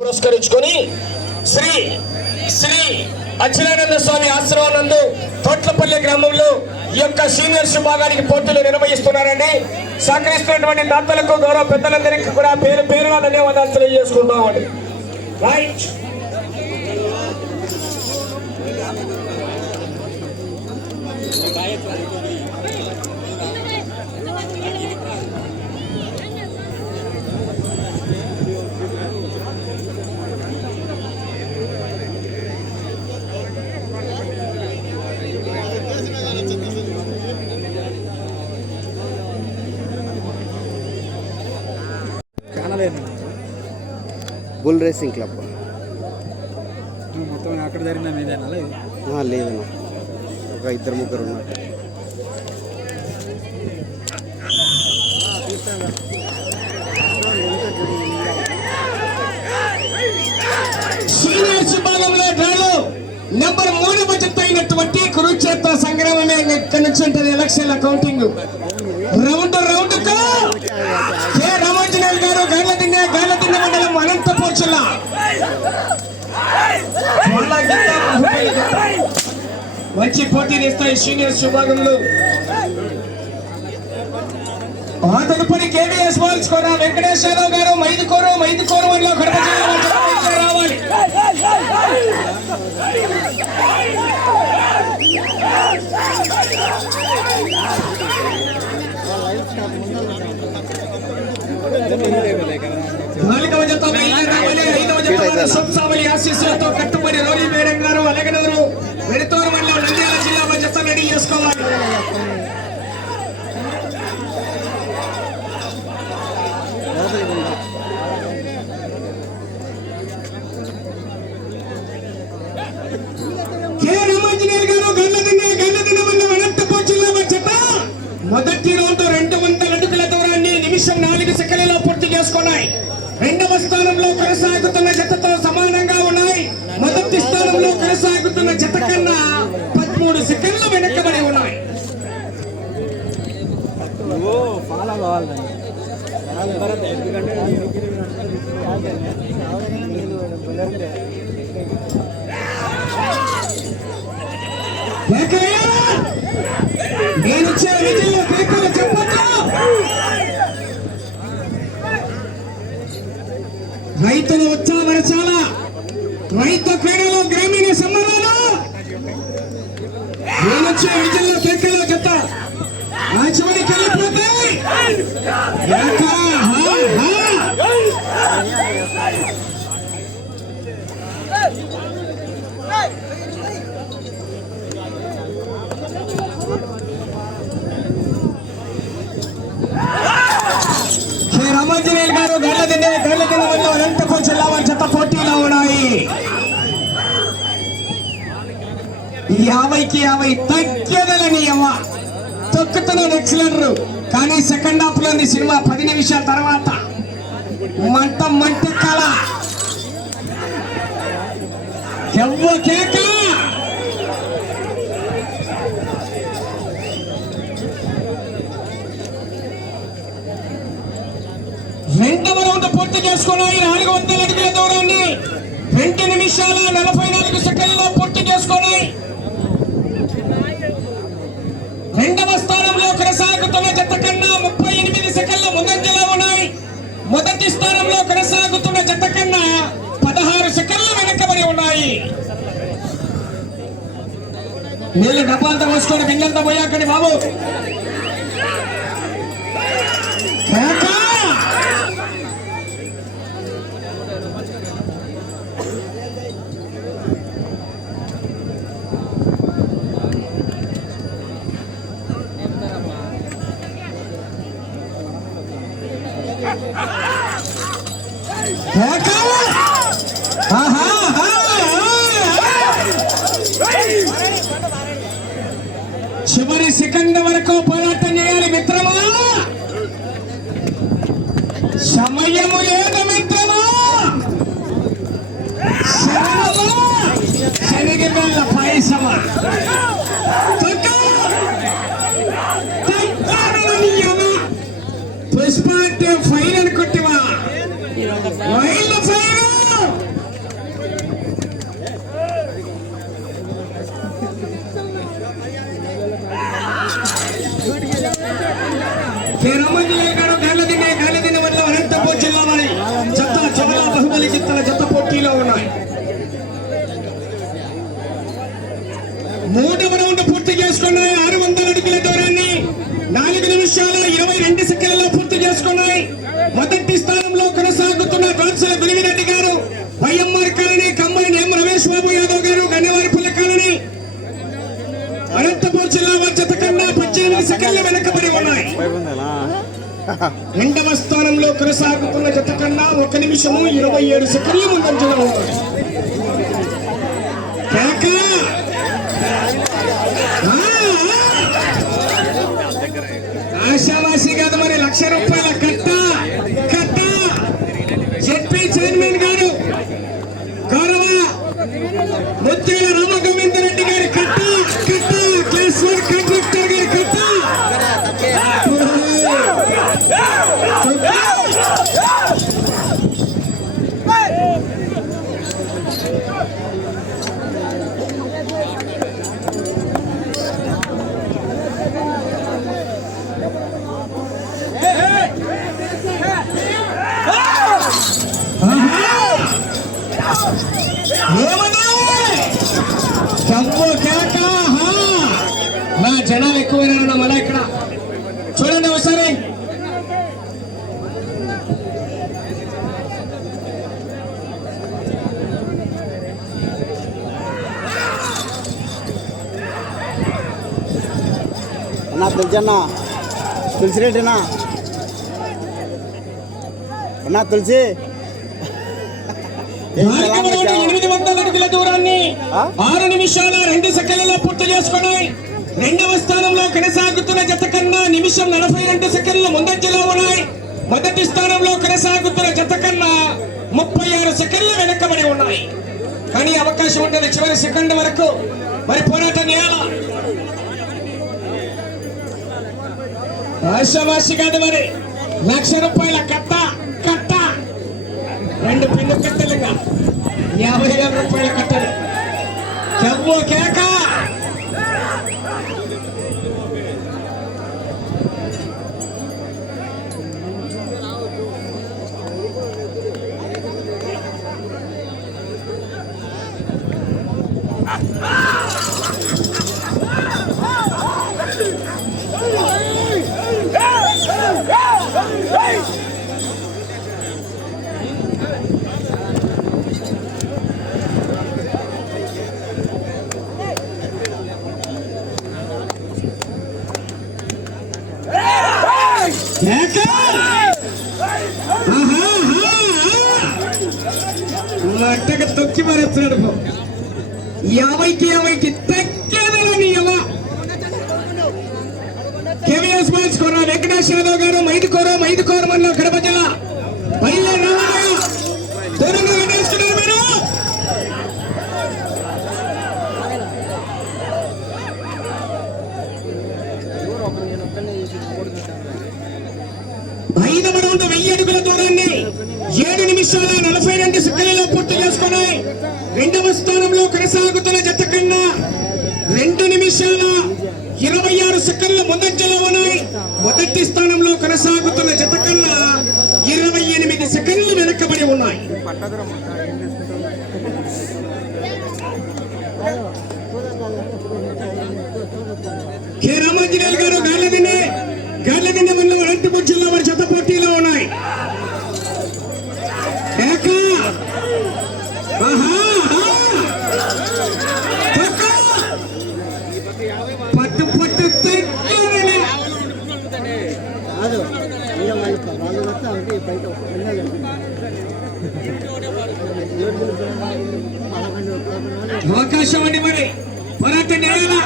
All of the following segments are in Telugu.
పురస్కరించుకొని శ్రీ శ్రీ అచ్యుతానంద స్వామి ఆశ్రమానందు తోట్లపల్లి గ్రామంలో ఈ యొక్క సీనియర్స్ విభాగానికి పోటీలు నిర్వహిస్తున్నారండి. సహకరిస్తున్నటువంటి దాతలకు గౌరవ పెద్దలందరికీ కూడా పేరు పేరుగా ధన్యవాదాలు తెలియజేసుకుంటామండి రైట్. Bull racing club. మొత్తం అక్కడ జరిగిన లేదన్న. ఒక ఇద్దరు ముగ్గురు ఉన్నారు. సీనియర్స్ విభాగంలో డ్రాలో నెంబర్ మూడు బడ్జెట్ అయినటువంటి కురుక్షేత్ర సంగ్రామమే ఇక్కడ నుంచి ఉంటుంది ఎలక్షన్ల కౌంటింగ్. మంచి పోటీని ఇస్తాయి సీనియర్స్ విభాగంలో పాతడుపడి కేవీఎస్ బాల్స్ కూడా వెంకటేశ్వరరావు గారు మైదుకోరు మైదుకోరు వల్ల కడప జిల్లా రావాలి. నాలుగవ జత రావాలి. ఆశీస్సులతో కట్టుబడి రోలి మేడం గారు అలగనదురు వెడుతూరు మండలం నంద్యాల జత రెడీ చేసుకోవాలి. మొదటి రౌండ్ రెండు వందల అడుగుల దూరాన్ని నిమిషం నాలుగు సెకండ్లలో పూర్తి చేసుకున్నాయి. రెండవ స్థానంలో కొనసాగుతున్న జతతో సమానంగా ఉన్నాయి. మొదటి స్థానంలో కొనసాగుతున్న జత కన్నా పదమూడు సెకండ్లు వెనకబడి ఉన్నాయి. నేను ఫాలో కేకయ్య! నేనిచ్చే విజయంలో కేకలు చెప్పొద్దు రైతులు ఉత్సాహపరచాల రైతు క్రీడలు గ్రామీణ సంబంధాలు. నేనొచ్చే విజయంలో కేకలు చెత్త ఆ వెళ్ళిపోతే? హా, హా! శ్రీ రామాంజనేయులు గారు గళ్ళదిండే గళ్ళదిన వల్ల అనంతపురం జిల్లా వారి చెత్త పోటీలో ఉన్నాయి యాభైకి యాభై తగ్గదలని అమ్మ. తొక్కుతున్నాడు ఎక్సలెంటర్ కానీ సెకండ్ హాఫ్లోని సినిమా పది నిమిషాల తర్వాత మంట మంట కళ ఎవ్వ కేక? రెండవ రౌండ్ పూర్తి చేసుకున్నాయి నాలుగు వందల అడుగుల దూరాన్ని రెండు నిమిషాల నలభై నాలుగు సెకండ్లలో పూర్తి చేసుకొని రెండవ స్థానంలో కొనసాగుతున్న జత కన్నా ముప్పై ఎనిమిది సెకండ్ల ముందంజలో ఉన్నాయి. మొదటి స్థానంలో కొనసాగుతున్న జత కన్నా పదహారు సెకండ్లు వెనకబడి ఉన్నాయి. నీళ్ళు డబ్బాంతా పోసుకొని బిందంతా పోయాకండి బాబు. సెకండ్ వరకు పోరాటం చేయాలి మిత్రమా? సమయము లేదు మిత్రమా? శరణమా? శనగబెల్ల పాయసమా? చేసుకున్నాయి. మొదటి స్థానంలో కొనసాగుతున్న కాన్సుల Gurivireddy garu YMR colony combine M Ramesh Babu Yadav garu Ganyavaripalli colony. Anantapuram జిల్లా వచ్చత కన్నా పద్దెనిమిది సెకండ్లు వెనకబడి ఉన్నాయి. రెండవ స్థానంలో కొనసాగుతున్న జత కన్నా ఒక నిమిషము ఇరవై ఏడు సెకండ్లు ముందంజలో ఉన్నాయి కాదు మరి అన్నా తులసన్న తులసి. రెడ్డినా అన్నా తులసి? ఎనిమిది వందల అడుగుల దూరాన్ని? ఆరు నిమిషాల రెండు సెకండ్లలో పూర్తి చేసుకున్నాయి రెండవ స్థానంలో కొనసాగుతున్న జత కన్నా నిమిషం నలభై రెండు సెకండ్లు ముందంజలో ఉన్నాయి. మొదటి స్థానంలో కొనసాగుతున్న జత కన్నా ముప్పై ఆరు సెకండ్లు వెనకబడి ఉన్నాయి. కానీ అవకాశం ఉంటుంది చివరి సెకండ్ వరకు మరి పోరాటం చేయాలా? ఆశావాసి కాదు మరి. లక్ష రూపాయల కట్ట కట్ట. రెండు పెన్ను కట్టలుగా యాభై ఏడు రూపాయల కట్టలు. చెవ్వు కేక. కేక తొక్కి మారేస్తున్నాడు యాభైకి యాభైకి తగ్గేదల నీ కేవీఎస్ బాల్స్ కొర వెంకటేష్ యాదవ్ గారు మైదుకోర మైదుకోర మన కడప జిల్లా పైన రామయ్య దూరంగా వెంకటేశ్వర మీరు ఐదవ రౌండ్ వెయ్యి అడుగుల దూరాన్ని ఏడు నలభై రెండు సెకండ్లలో పూర్తి చేసుకున్నాయి రెండవ స్థానంలో కొనసాగుతున్న జత కన్నా రెండు నిమిషాల ఇరవై ఆరు సెకండ్ల ముందంజలో ఉన్నాయి. మొదటి స్థానంలో కొనసాగుతున్న జత కన్నా ఇరవై ఎనిమిది సెకండ్లు వెనకబడి ఉన్నాయి. కె రామాంజనేయులు గారు గార్లదిన్నె గార్లదిన్నె వల్ల అనంతపూర్ జిల్లా వారు అవకాశం అండి మరి. పోరాటం చేయాలా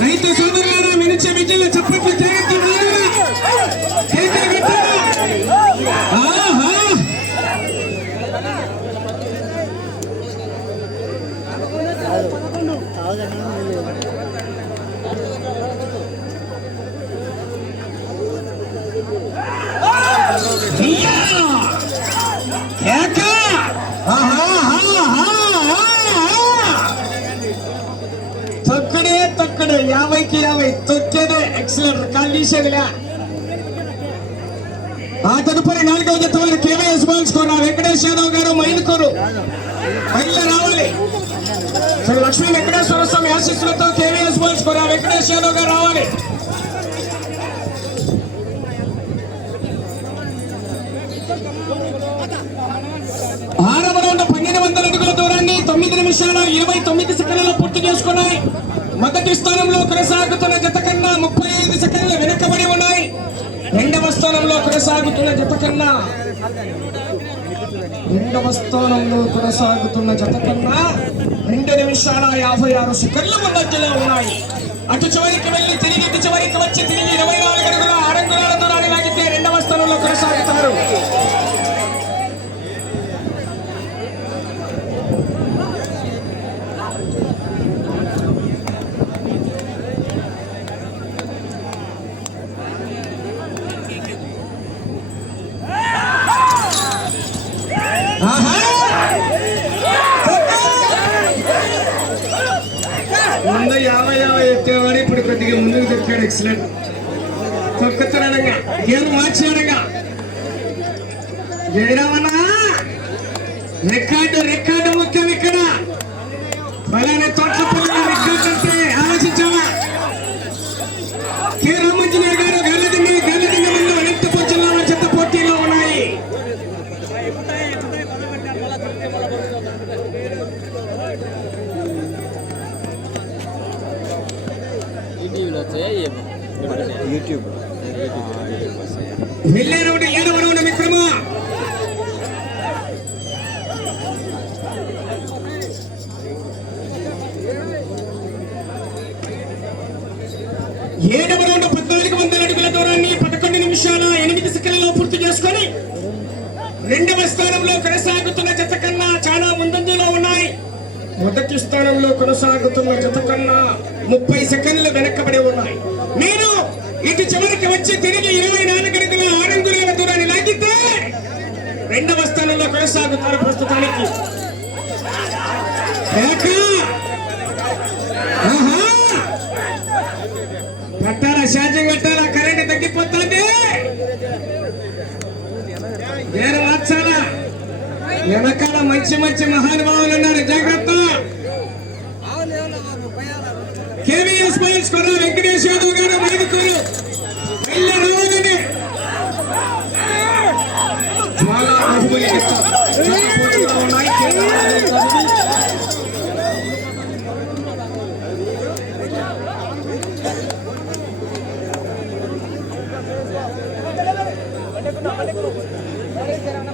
రైతు సోదరులారా మినిచే విద్యలో చప్పట్లు చేయొద్దు తొక్కడే యాభైకి యాభై తొక్కేదే ఎక్సలెంట్ కాళ్ళు తీసేదిలే ఆ తదుపరి నాలుగవ జత వారు కేవీఎస్ బాల్స్ కోర వెంకటేష్ యాదవ్ గారు మైలుకూరు మహిళ రావాలి. శ్రీ లక్ష్మీ వెంకటేశ్వర స్వామి ఆశీస్సులతో కేవీఎస్ బాల్స్ కోర వెంకటేష్ యాదవ్ గారు రావాలి. ఆరవ రౌండ్ పన్నెండు వందల అడుగుల దూరాన్ని తొమ్మిది నిమిషాల ఇరవై తొమ్మిది సెకండ్లలో పూర్తి చేసుకున్నాయి. మొదటి స్థానంలో కొనసాగుతున్న జత కన్నా ముప్పై ఐదు సెకండ్లు వెనుకబడి ఉన్నాయి. రెండవ స్థానంలో కొనసాగుతున్న జత కన్నా రెండవ స్థానంలో కొనసాగుతున్న జత కన్నా రెండు నిమిషాల యాభై ఆరు సెకండ్లు ముందంజలో ఉన్నాయి. అటు చివరికి వెళ్ళి తిరిగి ఇటు చివరికి వచ్చి తిరిగి చెప్పాడు ఎక్సలెంట్ తొక్కుతున్నాడంగా. గేరు మార్చాడుగా. జయరామన్నా! రికార్డు రికార్డు రెండవ స్థానంలో కొనసాగుతున్న జత కన్నా చాలా ముందంజలో ఉన్నాయి. మొదటి స్థానంలో కొనసాగుతున్న జత కన్నా ముప్పై సెకండ్లు వెనక్కబడి ఉన్నాయి. నేను ఇటు చివరికి వచ్చి తిరిగి ఇరవై నాలుగు గంటల ఆరంగుల దూరాన్ని లాగితే రెండవ స్థానంలో కొనసాగుతారు ప్రస్తుతానికి. ఏక! కట్టాలా ఛార్జింగ్ కట్టాలా కరెంట్ తగ్గిపోతుంది వేరే మార్చాలా వెనకాల మంచి మంచి మహానుభావులు ఉన్నారు. జాగ్రత్త. కేవీఎస్ బాయ్స్ కొన్న వెంకటేష్ యాదవ్ గారు మైదుకూరు రావాలని చాలా బాహుబలి చాలా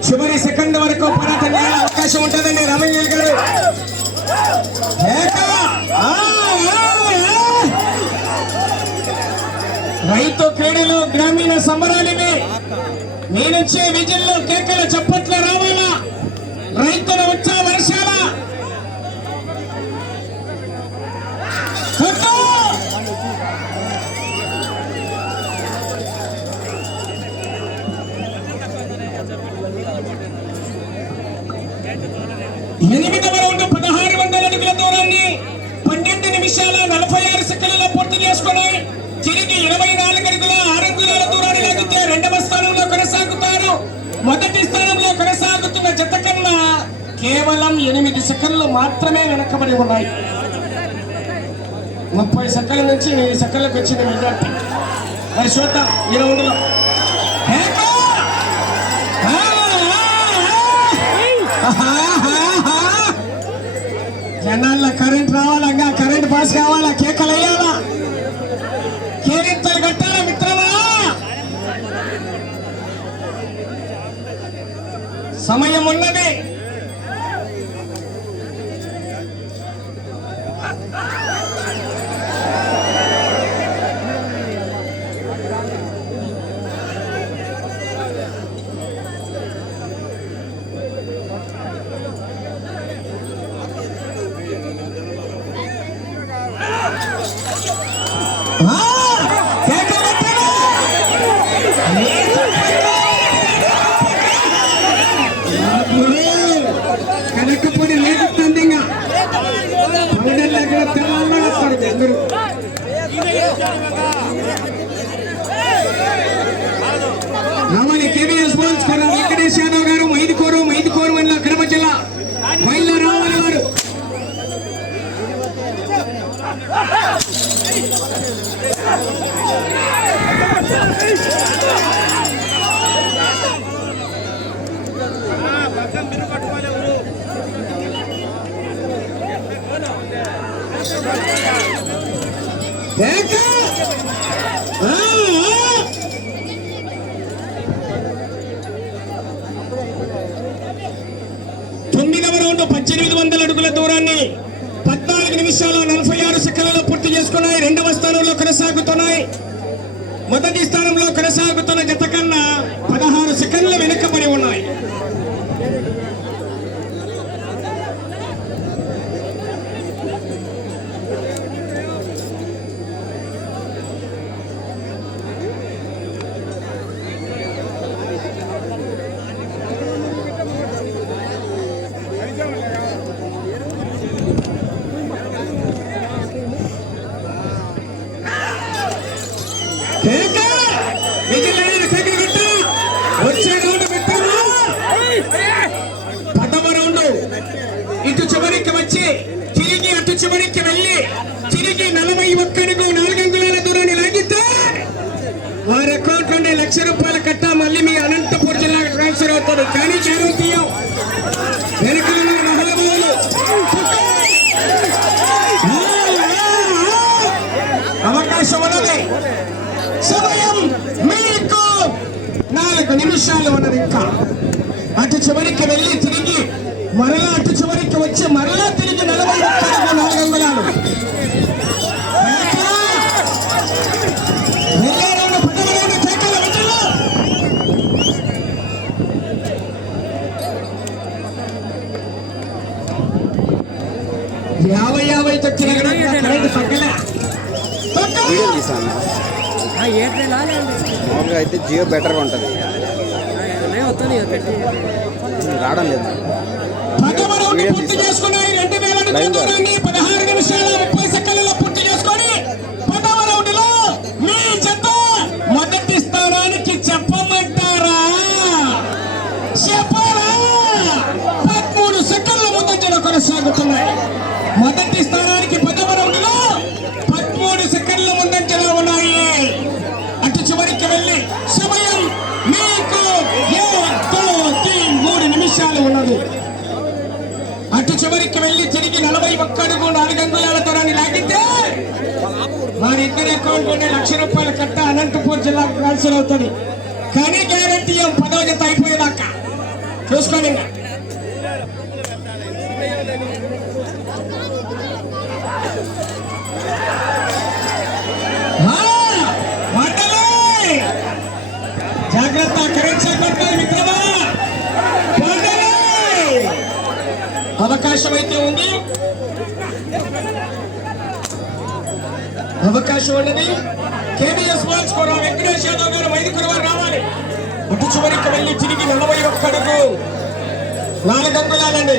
చివరి సెకండ్ వరకు పోరాటం అవకాశం ఉంటుందండి రమయ్య గారు. రైతు క్రీడలు గ్రామీణ సంబరాలివి మీ నుంచి విజయంలో కేకల చప్పట్లు రావాలా? రైతుల వచ్చా వర్షాల మాత్రమే వెనకబడి ఉన్నాయి. ముప్పై సెకండ్ల నుంచి వెయ్యి సెకండ్లకు వచ్చిన మెజార్టీ. మరి చూద్దాం ఈ రౌండ్లో జనాల్లో కరెంట్ రావాలంగా కరెంట్ పాస్ కావాలా? కేకలు వేయాలా? కేరింతలు కట్టాలా మిత్రమా? సమయం ఉన్నది. Ah, ah. తొమ్మిదవ రౌండ్ పద్దెనిమిది వందల అడుగుల దూరాన్ని పద్నాలుగు నిమిషాలు నలభై ఆరు సెకండ్లలో పూర్తి చేసుకున్నాయి. రెండవ స్థానంలో కొనసాగుతున్నాయి. మొదటి స్థానంలో కొనసాగుతున్న జత కన్నా పదహారు సెకండ్ల వెనుకబడి ఉన్నాయి కేక! ఉన్నది ఇంకా. అటు చివరికి వెళ్ళి తిరిగి మరలా అటు చివరికి వచ్చి మరలా తిరిగి నలభై నాలుగు అంగుళాలు. యాభై యాభై అయితే జియో బెటర్గా ఉంటుంది. రావడం లేదు. వీడియో లైవ్ వారిద్దరి లక్ష రూపాయల కట్ట అనంతపూర్ జిల్లాకు ట్రాన్స్ఫర్ అవుతుంది. కానీ గ్యారంటీ ఏం? పదవ జత అయిపోయేదాకా చూసుకోండి జాగ్రత్త కరెన్సీ షాక్ పట్టుకోండి మిత్రమా అవకాశం అయితే ఉంది. అవకాశం ఉన్నది. కేబిఎస్ స్కోర్ వెంకటేష్ యాదవ్ గారు వైదికుడు వారు రావాలి. అటు చివరికి వెళ్ళి తిరిగి నలభై ఒక్క అడుగు. నాలుగు అంగుళాలండి.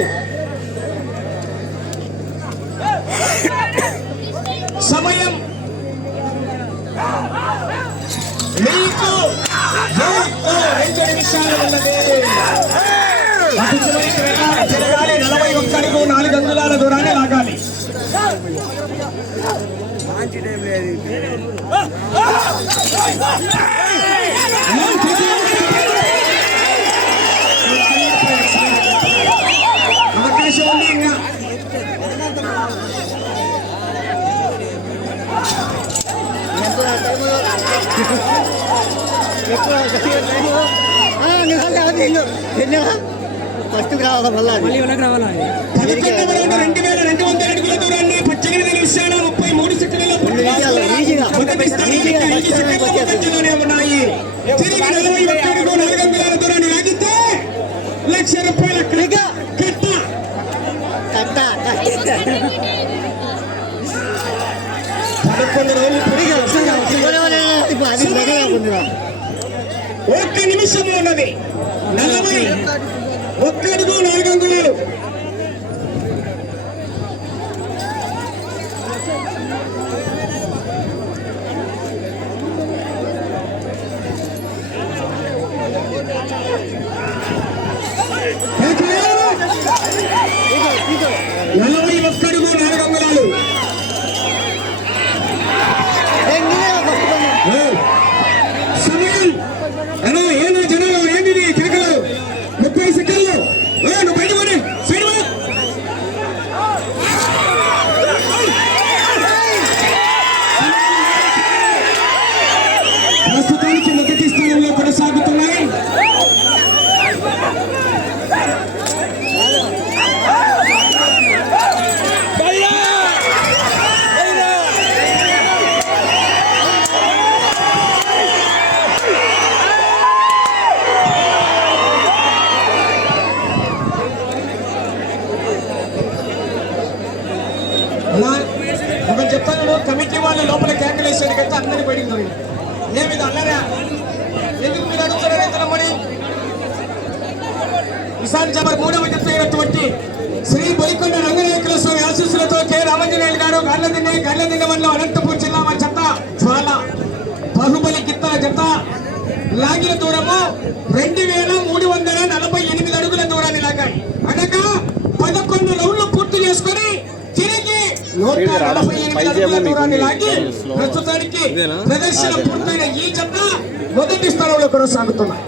సమయం. మీకు రెండు నిమిషాలు ఉన్నది. అటు చివరికి అవకాశం ఉంది ఇంకా ఫస్ట్ రావాలి? మళ్ళీ మళ్ళీ రెండు వేల రెండు వందల అడుగుల దూరాన్ని పచ్చని విషయాలు ముప్పై మూడు ఉన్నాయి తిరిగి నలభై ఒక్క అడుగు దూరాన్ని లాగితే లక్ష రూపాయల కట్ట కట్ట పదకొండు రోజులు ఒక్క నిమిషం ఉన్నది. నలభై ఒక్క నాలుగు వందలు కమిటీ వాళ్ళు లోపల కేకలేసేది కదా అందరి పడింది ఏమిది అల్లరా? ఎందుకు మీరు అడుగుతారు రైతులమ్మని కిసాన్ జబర్ మూడవ జత అయినటువంటి శ్రీ బొలికొండ రంగనాయకుల స్వామి ఆశీస్సులతో కె. రామంజనేయులు గారు గల్లదిన్నె గల్లదిన్నె వల్ల అనంతపూర్ జిల్లా మా జత. జ్వాల బాహుబలి కిత్తల జత. లాగిన దూరము రెండు వేల మూడు వందల నలభై ఎనిమిది అడుగుల దూరాన్ని లాగాయి. అనగా పదకొండు రౌండ్లు పూర్తి చేసుకొని తిరిగి నూట నలభై ఎనిమిది అడుగుల దూరాన్ని లాగి ప్రస్తుతానికి ప్రదర్శన పూర్తయిన ఈ జత మొదటి స్థానంలో కొనసాగుతున్నాయి